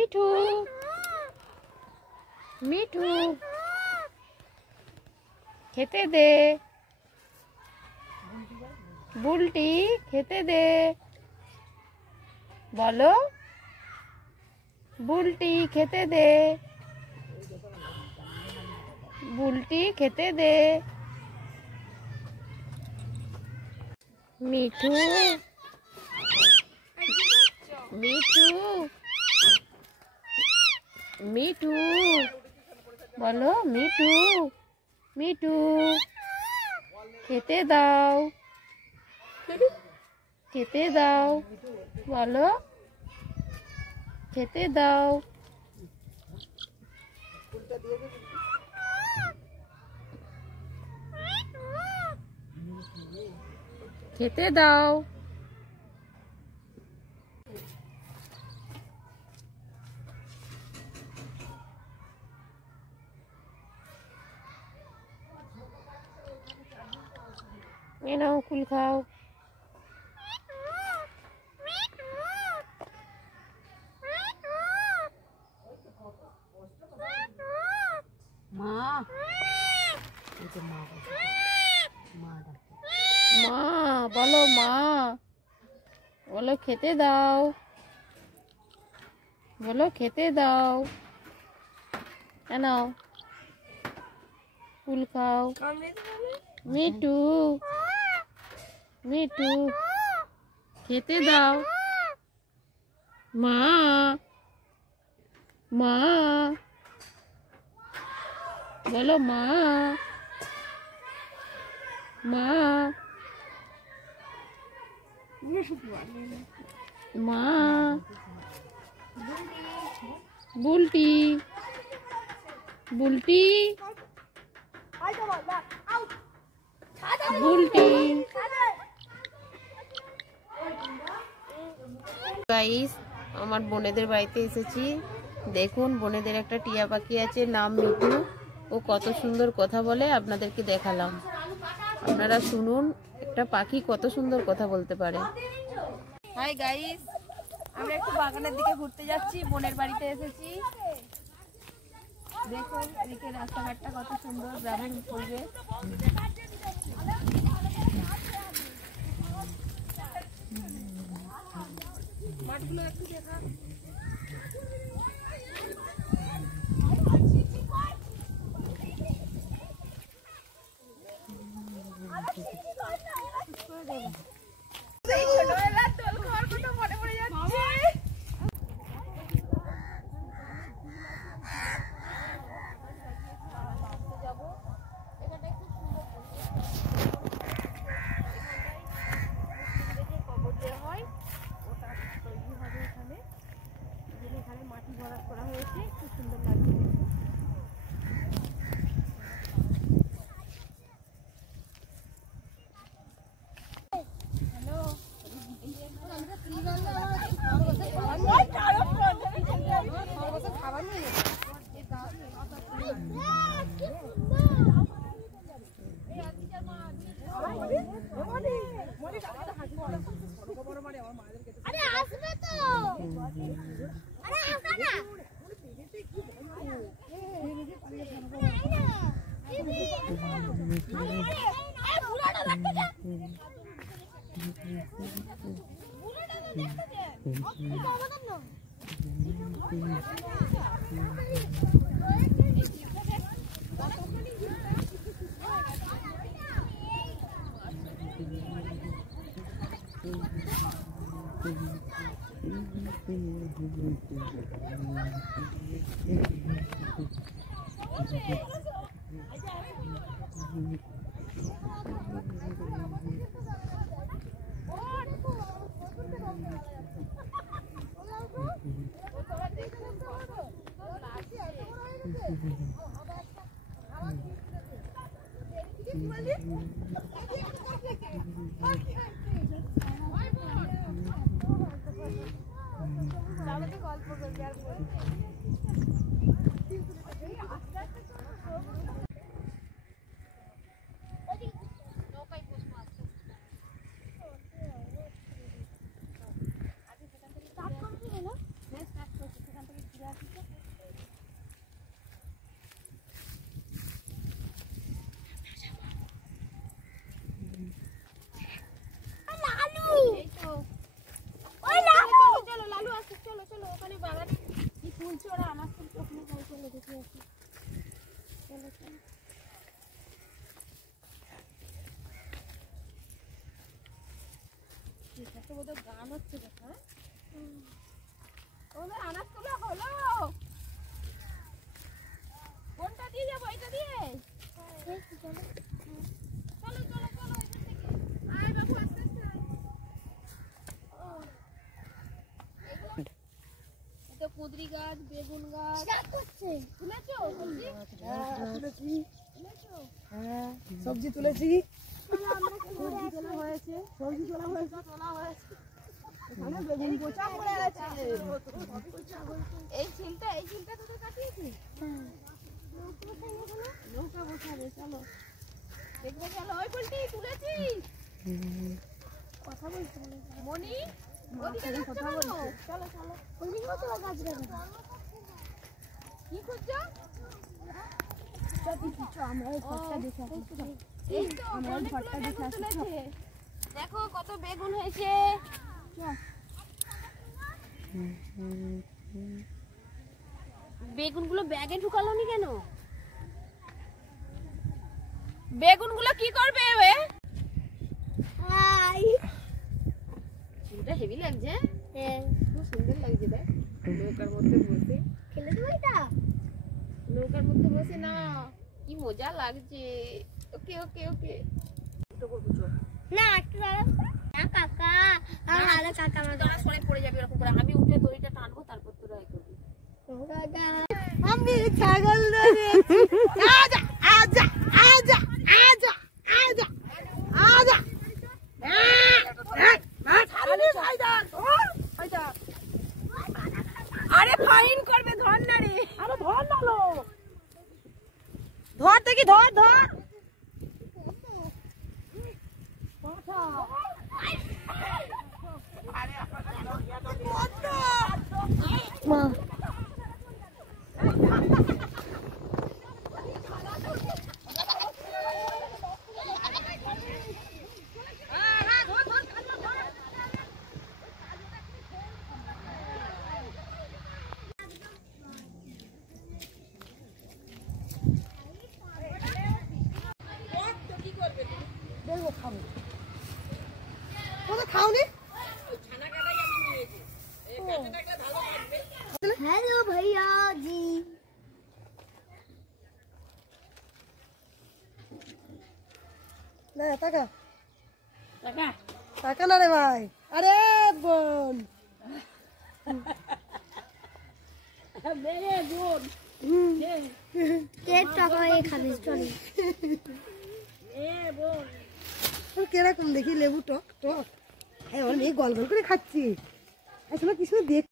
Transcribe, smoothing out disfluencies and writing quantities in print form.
মিঠু মিঠু খেতে দে, বুলটি খেতে দে, বলো বুলটি খেতে দে, বুলটি খেতে দে। মিঠু মিঠু মিঠু বলো মিঠু মিঠু খেতে দাও, খেতে দাও, বলো খেতে দাও। খেতে দাও। এ নাও কুল খাও। মা মা বলো, মা বলো খেতে দাও, বলো খেতে দাও। এ নাও কুল খাও। মিঠু মিঠু খেতে দাও। মা মা বলো, মা মা মা বুলটি বুলটি বুলটি। গাইস, আমার বোনেদের বাড়িতে এসেছি। দেখুন, বোনেদের একটা টিয়া পাখি আছে, নাম মিঠু। ও কত সুন্দর কথা বলে, আপনাদেরকে দেখালাম। আপনারা শুনুন, একটা পাখি কত সুন্দর কথা বলতে পারে। হাই গাইস, আমরা একটু বাগানের দিকে ঘুরতে যাচ্ছি, বোনের বাড়িতে এসেছি। দেখুন এদিকে রাস্তাঘাটটা কত সুন্দর, গ্রামের পরিবেশ। মাঠগুলো একটু দেখা। ছোটবেলার দোল খাওয়ার কথা মনে পড়ে যাচ্ছে। এখানে মাটি ভরাট করা হয়েছে, খুব সুন্দর লাগছে। আরে আসবে তো, আরে আসা না। গান হচ্ছে দেখা। ওদের আনাজ তোলা হলো। কোনটা দিয়ে যাবো? এটা দিয়ে? চলো চলো চলো। আয় বাবু, আস্তে আস্তে আয়। এটা কুঁদরি গাছ, বেগুন গাছ তুলেছো? সবজি তুলেছি। বেগুন পোচা পড়ে আছে। এই ঝিলটা তোদের কাটিয়েছি। নৌকা বসাবে, চলো দেখবে। চলো ওই ফুলটি তুলেছি। কথা বলছি মনি, ওদিকে যাচ্ছ কেন? চলো চলো। ওদিকে কত গাছ দেবে? কি করছো? আমরা ওই ঘরটা দেখে আসছি। এই তো আমরা ওই ঘরটা দেখে আসছি। দেখো কত বেগুন হয়েছে। বেগুনগুলো ব্যাগে ঢুকালো নি কেন? বেগুনগুলো কি করবে? চুলটা হেভি লাগছে। খুব সুন্দর লাগছে। দেখ নৌকার মধ্যে বসে খেলে দেবো। এটা নৌকার মধ্যে বসে না, কি মজা লাগছে। ওকে ওকে ওকে না কাকা, কাকা সরে পড়ে যাবে এরকম করে। আমি উঠে দড়িটা টানবো, তারপর তোরা করবি। আমি ছাগল ধরেছি। আজা আজা আজা আজা আজা আজা। আরে ফাইন করবে, ধর না রে। আরে ধর না লো, ধর দেখি, ধর ধর। মা খাওনি? हेलो भैया जी। না টাকা টাকা না রে ভাই। আরে বোন, কিরকম দেখি লেবু টক টক। হ্যাঁ, অনেক গল গল করে খাচ্ছি। আসলে কিছু দেখ